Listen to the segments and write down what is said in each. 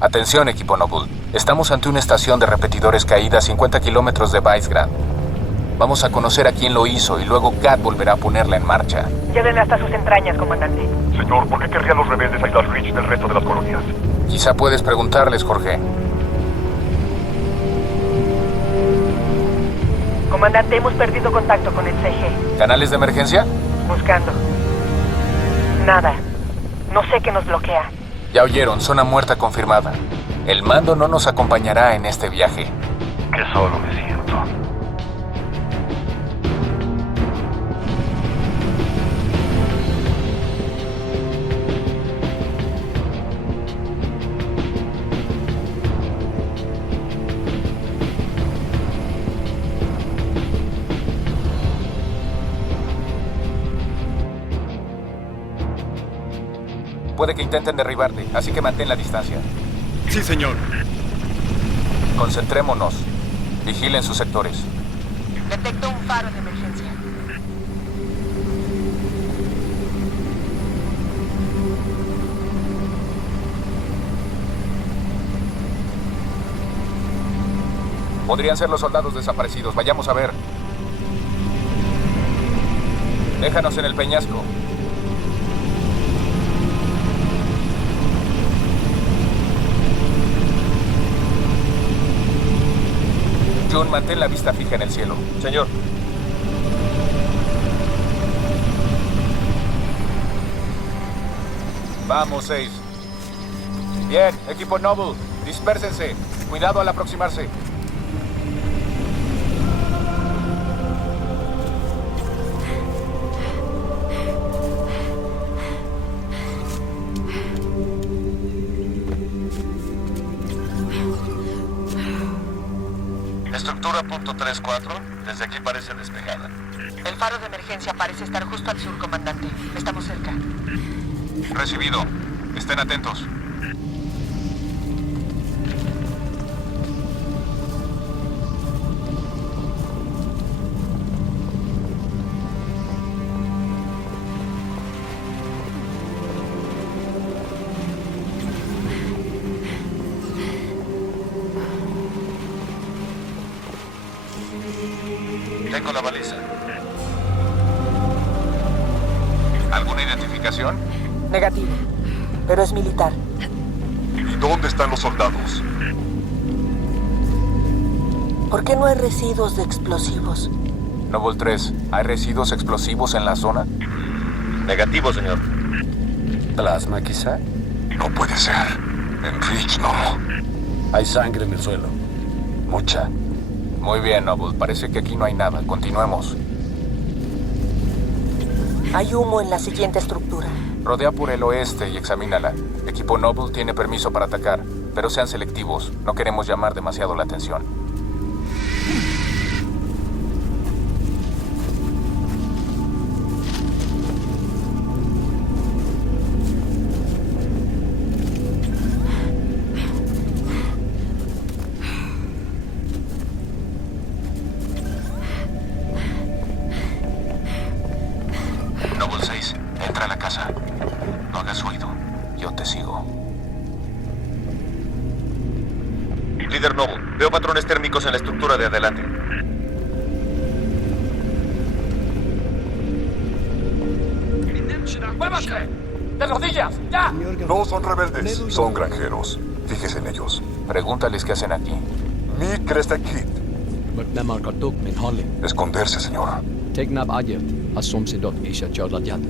Atención, equipo Noble. Estamos ante una estación de repetidores caída a 50 kilómetros de Vicegrad. Vamos a conocer a quién lo hizo y luego Kat volverá a ponerla en marcha. Llévenla hasta sus entrañas, comandante. Señor, ¿por qué querrían los rebeldes aislar Reach del resto de las colonias? Quizá puedes preguntarles, Jorge. Comandante, hemos perdido contacto con el CG. ¿Canales de emergencia? Buscando. Nada. No sé qué nos bloquea. Ya oyeron, zona muerta confirmada. El mando no nos acompañará en este viaje. Qué solo me siento. Puede que intenten derribarte, así que mantén la distancia. Sí, señor. Concentrémonos. Vigilen sus sectores. Detecto un faro de emergencia. Podrían ser los soldados desaparecidos. Vayamos a ver. Déjanos en el peñasco. Jun, mantén la vista fija en el cielo. Señor. Vamos, 6. Bien, equipo Noble, dispérsense. Cuidado al aproximarse. Estructura .34, desde aquí parece despejada. El faro de emergencia parece estar justo al sur, comandante. Estamos cerca. Recibido. Estén atentos. Tengo la baliza. ¿Alguna identificación? Negativo. Pero es militar. ¿Y dónde están los soldados? ¿Por qué no hay residuos de explosivos? Noble 3, ¿hay residuos explosivos en la zona? Negativo, señor. ¿Plasma, quizá? No puede ser. En Reach no. Hay sangre en el suelo. Mucha. Muy bien, Noble. Parece que aquí no hay nada. Continuemos. Hay humo en la siguiente estructura. Rodea por el oeste y examínala. Equipo Noble tiene permiso para atacar, pero sean selectivos. No queremos llamar demasiado la atención. Noble 6, entra a la casa. No hagas ruido. Yo te sigo. Líder Noble, veo patrones térmicos en la estructura de adelante. ¡Muévanse! ¡De rodillas! ¡Ya! No son rebeldes, son granjeros. Fíjese en ellos. Pregúntales qué hacen aquí. Mi Krestakit. McNamara Katuk min Holly. Esconderse, señor. Tegnab Ayer, Asomsidot Isha Jodlayat.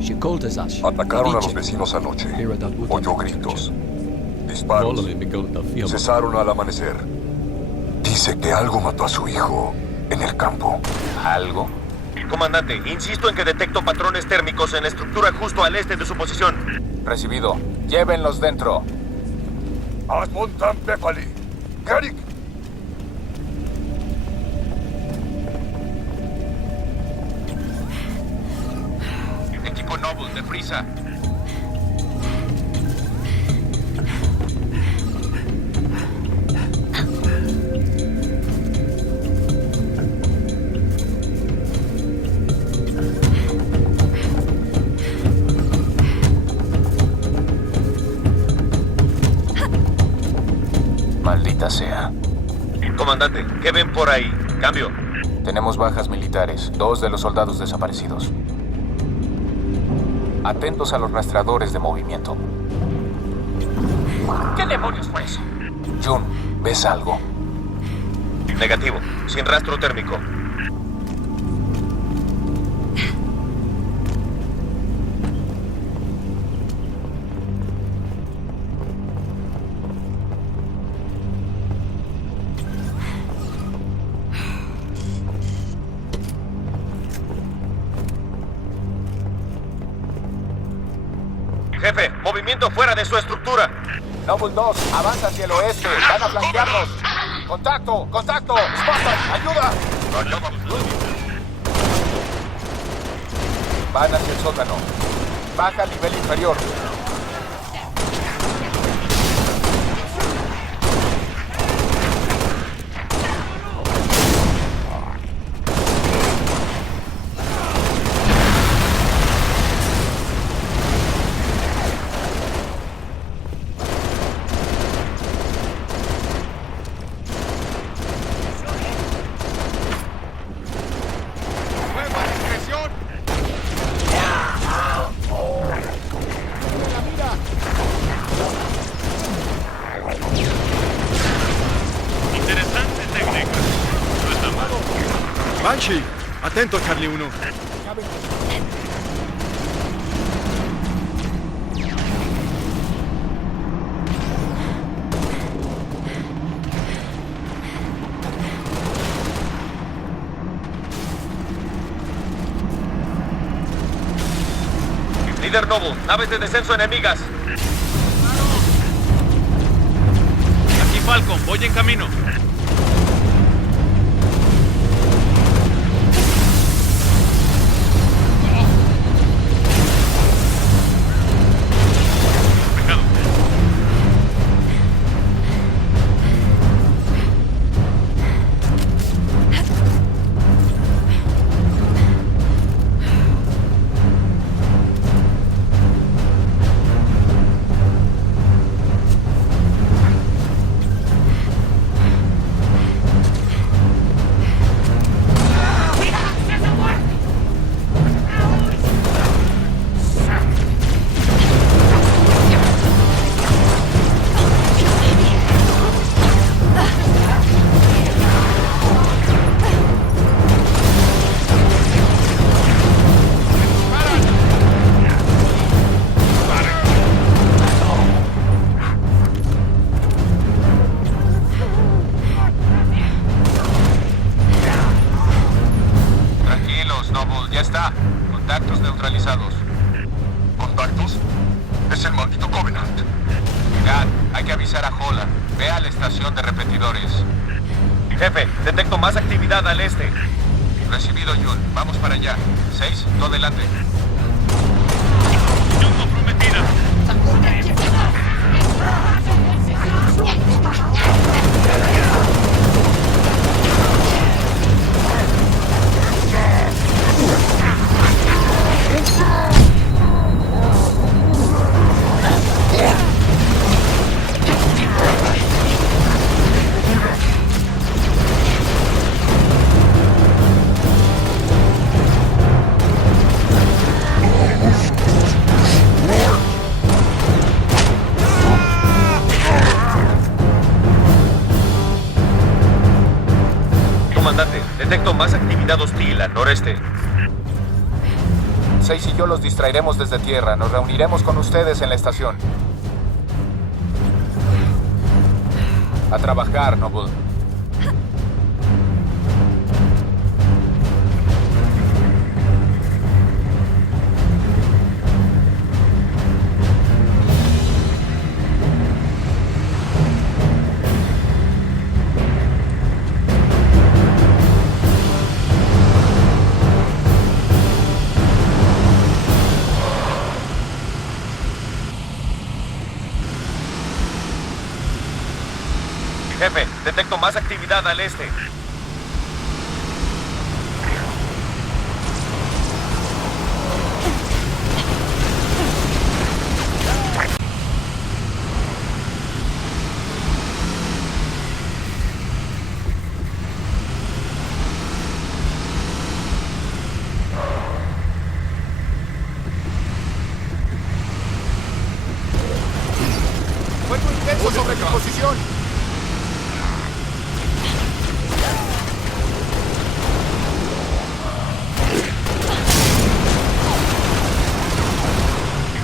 Shikoltazash. Atacaron a los vecinos anoche. Oyó gritos. Disparos. Cesaron al amanecer. Dice que algo mató a su hijo en el campo. ¿Algo? Comandante, insisto en que detecto patrones térmicos en la estructura justo al este de su posición. Recibido. Llévenlos dentro. Asmontan Pepali. Garik. Equipo Noble, deprisa. Maldita sea. Comandante, ¿qué ven por ahí? Cambio. Tenemos bajas militares, 2 de los soldados desaparecidos. Atentos a los rastreadores de movimiento. ¿Qué demonios fue eso? Jun, ¿ves algo? Negativo, sin rastro térmico. Jefe, movimiento fuera de su estructura. Noble 2, avanza hacia el oeste. Van a flanquearnos. ¡Contacto! ¡Contacto! ¡Spartan! ¡Ayuda! Van hacia el sótano. Baja al nivel inferior. Banshee, atento Charlie 1. Líder Noble, naves de descenso enemigas. Aquí Falcon, voy en camino. Contactos neutralizados. ¿Contactos? Es el maldito Covenant. Gat, hay que avisar a Holland. Ve a la estación de repetidores. Jefe, detecto más actividad al este. Recibido, Jun. Vamos para allá. 6, tú adelante. Misión comprometida. Comandante, detecto más actividad hostil al noreste. 6 y yo los distraeremos desde tierra. Nos reuniremos con ustedes en la estación. A trabajar, Noble. Jefe, detecto más actividad al este. ¡Fuego intenso sobre mi posición!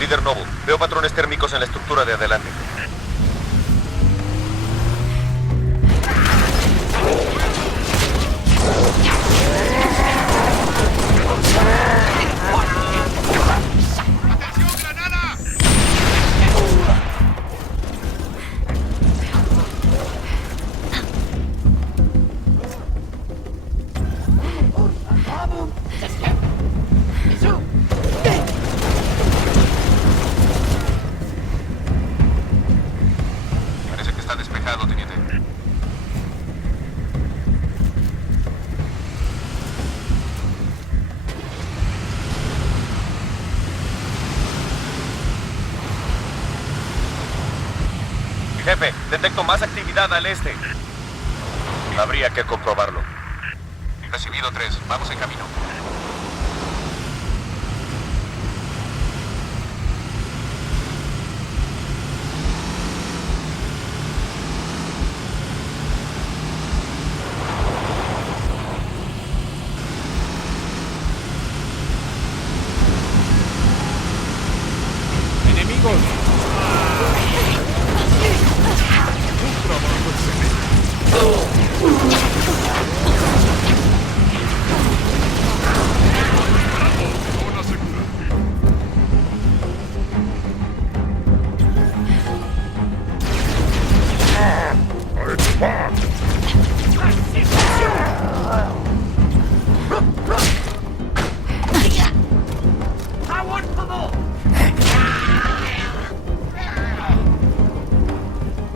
Líder Noble, veo patrones térmicos en la estructura de adelante. Parece que está despejado, teniente. Jefe, detecto más actividad al este. Habría que comprobarlo. Recibido 3. Vamos en camino. ¡Enemigos!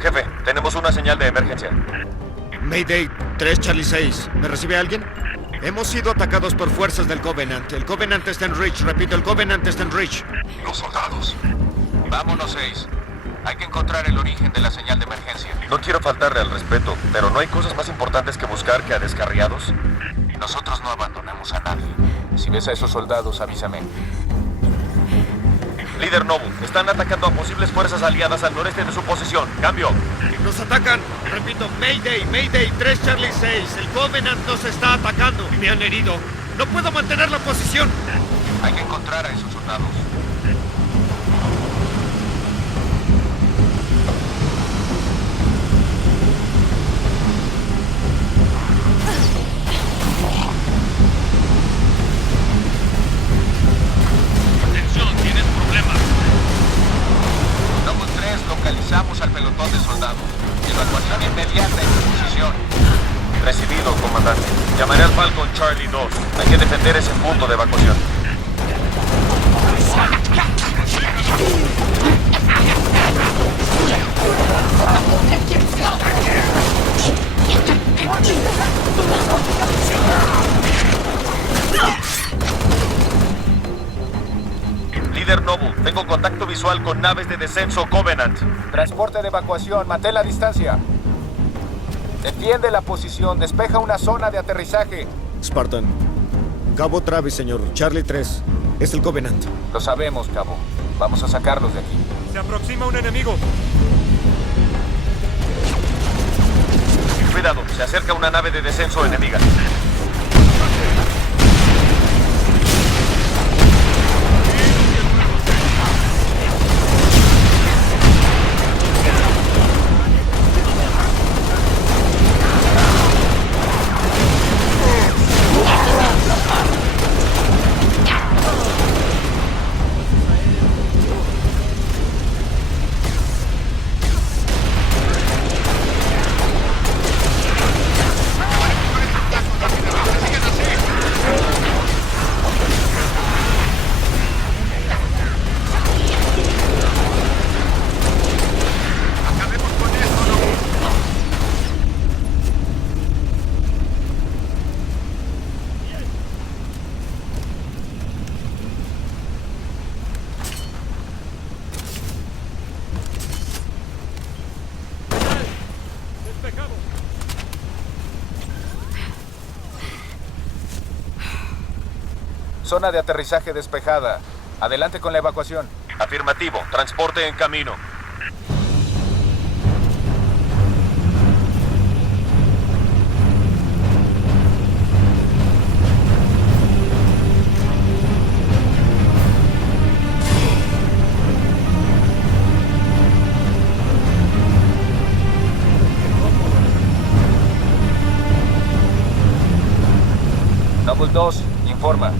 Jefe, tenemos una señal de emergencia. Mayday, 3 Charlie 6. ¿Me recibe alguien? Hemos sido atacados por fuerzas del Covenant. El Covenant está en Reach. Repito, el Covenant está en Reach. Los soldados. Vámonos, 6. Hay que encontrar el origen de la señal de emergencia. No quiero faltarle al respeto, pero ¿no hay cosas más importantes que buscar que a descarriados? Nosotros no abandonamos a nadie. Si ves a esos soldados, avísame. Líder Noble, están atacando a posibles fuerzas aliadas al noreste de su posición. Cambio. ¡Nos atacan! Repito, Mayday, Mayday, 3 Charlie 6. El Covenant nos está atacando. Me han herido. No puedo mantener la posición. Hay que encontrar a esos soldados. Atención, tienes problemas. Noble 3, localizamos al pelotón de soldados. Evacuación inmediata en su posición. Recibido, comandante. Llamaré al Falcon Charlie 2. Hay que defender ese punto de evacuación. Líder Noble, tengo contacto visual con naves de descenso Covenant. Transporte de evacuación, mantén la distancia. Defiende la posición, despeja una zona de aterrizaje. Spartan. Cabo Travis, señor. Charlie 3. Es el Covenant. Lo sabemos, Cabo. Vamos a sacarlos de aquí. Se aproxima un enemigo. Cuidado, se acerca una nave de descenso enemiga. Zona de aterrizaje despejada. Adelante con la evacuación. Afirmativo, transporte en camino. 2, informa.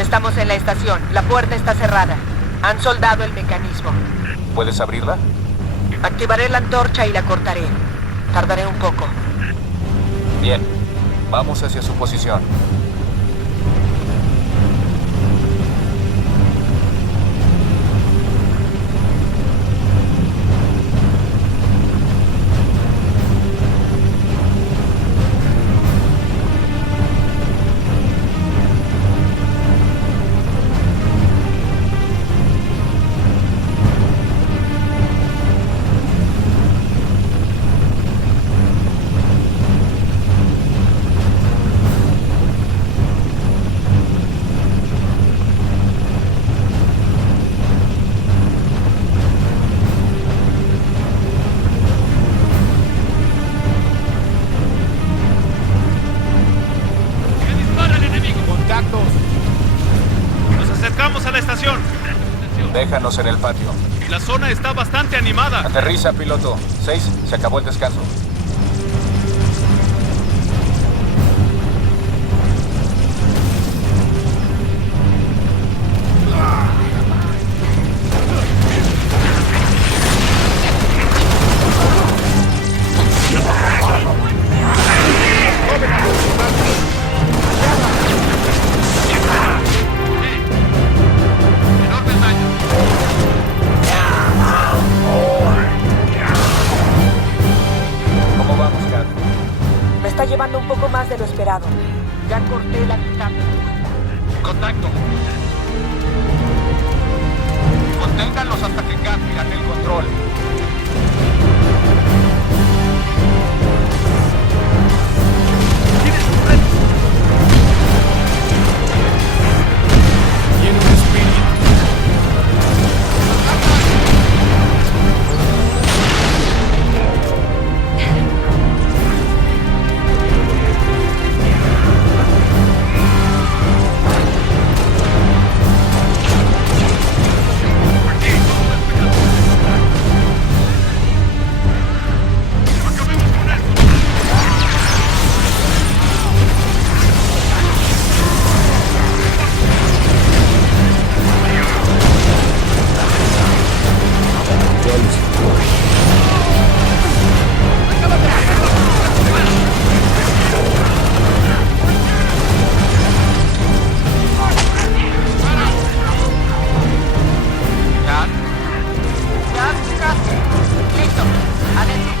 Estamos en la estación. La puerta está cerrada. Han soldado el mecanismo. ¿Puedes abrirla? Activaré la antorcha y la cortaré. Tardaré un poco. Bien. Vamos hacia su posición. Déjanos en el patio. La zona está bastante animada. Aterriza, piloto. 6, se acabó el descanso. Enorme daño. ¿Cómo vamos, Kat? Me está llevando un poco más de lo esperado. Ya corté la mitad. Contacto. Conténganlos hasta que Kat pirate el control. Tiene un espíritu. Listo. Adentro.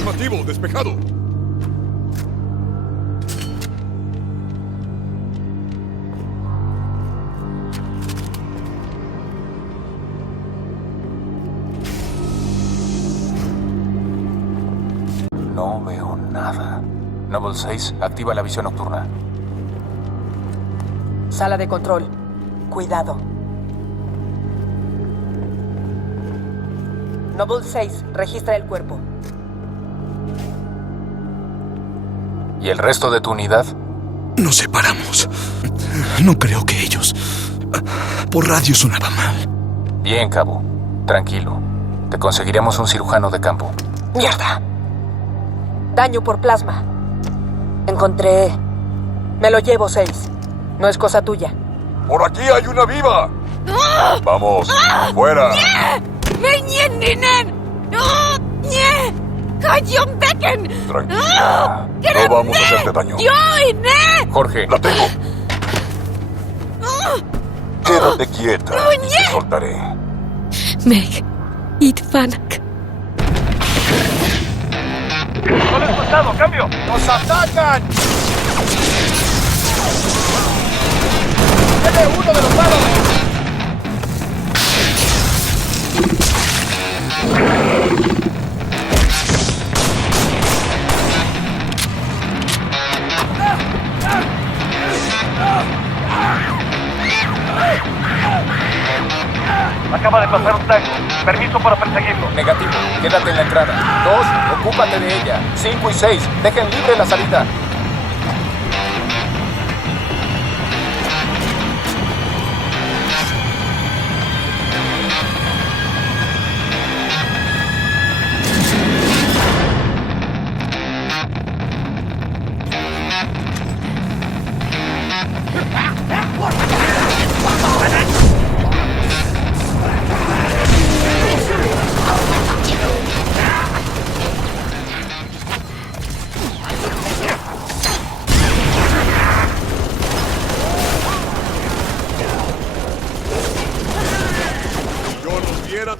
Afirmativo, despejado. No veo nada. Noble 6, activa la visión nocturna. Sala de control. Cuidado. Noble 6, registra el cuerpo. ¿Y el resto de tu unidad? Nos separamos. No creo que ellos... Por radio sonaba mal. Bien, cabo. Tranquilo. Te conseguiremos un cirujano de campo. ¡Mierda! Daño por plasma. Encontré... Me lo llevo, 6. No es cosa tuya. ¡Por aquí hay una viva! Vamos, fuera. Tranquila. No vamos a hacerte daño. Jorge, La tengo. Quédate quieta. Te soltaré. Meg, Idvanak. ¡No les costado! ¡Cambio! ¡nos atacan! ¡Tiene uno de los lados! Acaba de pasar un tanque. Permiso para perseguirlo. Negativo, quédate en la entrada. 2, ocúpate de ella. 5 y 6, dejen libre la salida.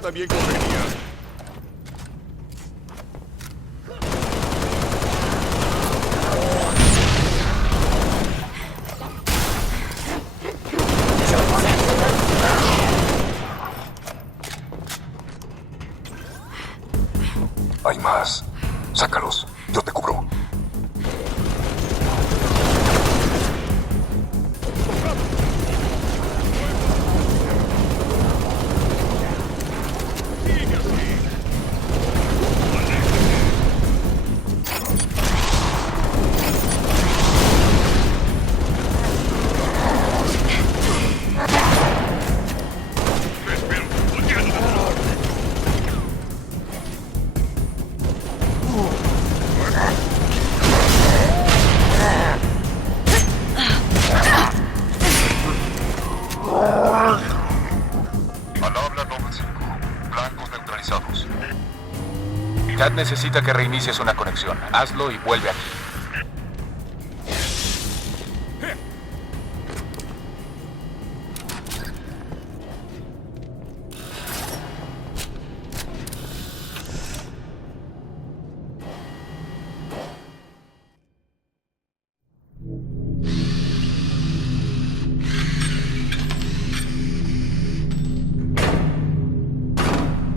También correría. Hay más. Sácalos. Yo te cubro. Kat necesita que reinicies una conexión. Hazlo y vuelve aquí.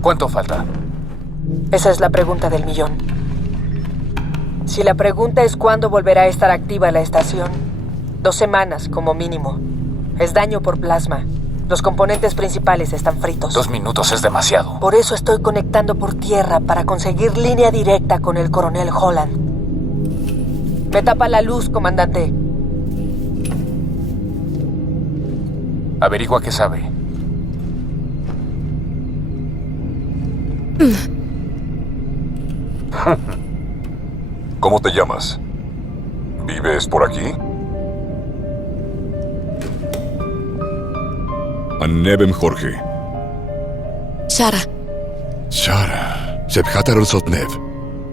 ¿Cuánto falta? Esa es la pregunta del millón. Si la pregunta es cuándo volverá a estar activa la estación, 2 semanas como mínimo. Es daño por plasma. Los componentes principales están fritos. 2 minutos es demasiado. Por eso estoy conectando por tierra para conseguir línea directa con el coronel Holland. Me tapa la luz, comandante. Averigua qué sabe. ¿Cómo te llamas? ¿Vives por aquí? Anebem Jorge. Shara. Shara. Sebhatar Sotnev.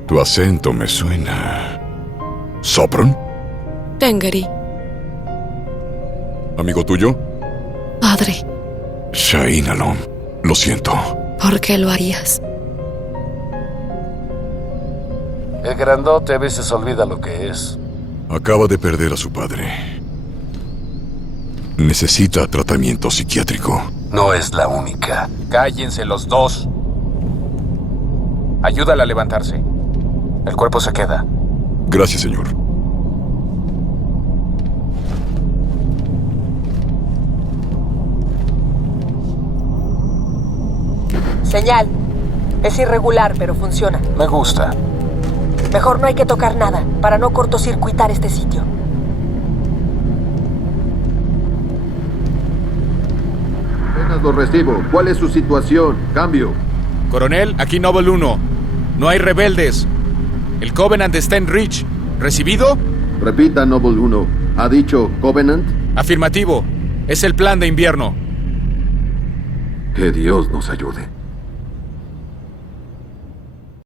Tu acento me suena. ¿Sopron? Tengari. ¿Amigo tuyo? Padre. Shain Alom. Lo siento. ¿Por qué lo harías? El grandote a veces olvida lo que es. Acaba de perder a su padre. Necesita tratamiento psiquiátrico. No es la única. Cállense los dos. Ayúdala a levantarse. El cuerpo se queda. Gracias, señor. Señal. Es irregular, pero funciona. Me gusta. Mejor no hay que tocar nada, para no cortocircuitar este sitio. Apenas lo recibo. ¿Cuál es su situación? Cambio. Coronel, aquí Noble 1. No hay rebeldes. El Covenant está en Reach. ¿Recibido? Repita, Noble 1. ¿Ha dicho Covenant? Afirmativo. Es el plan de invierno. Que Dios nos ayude.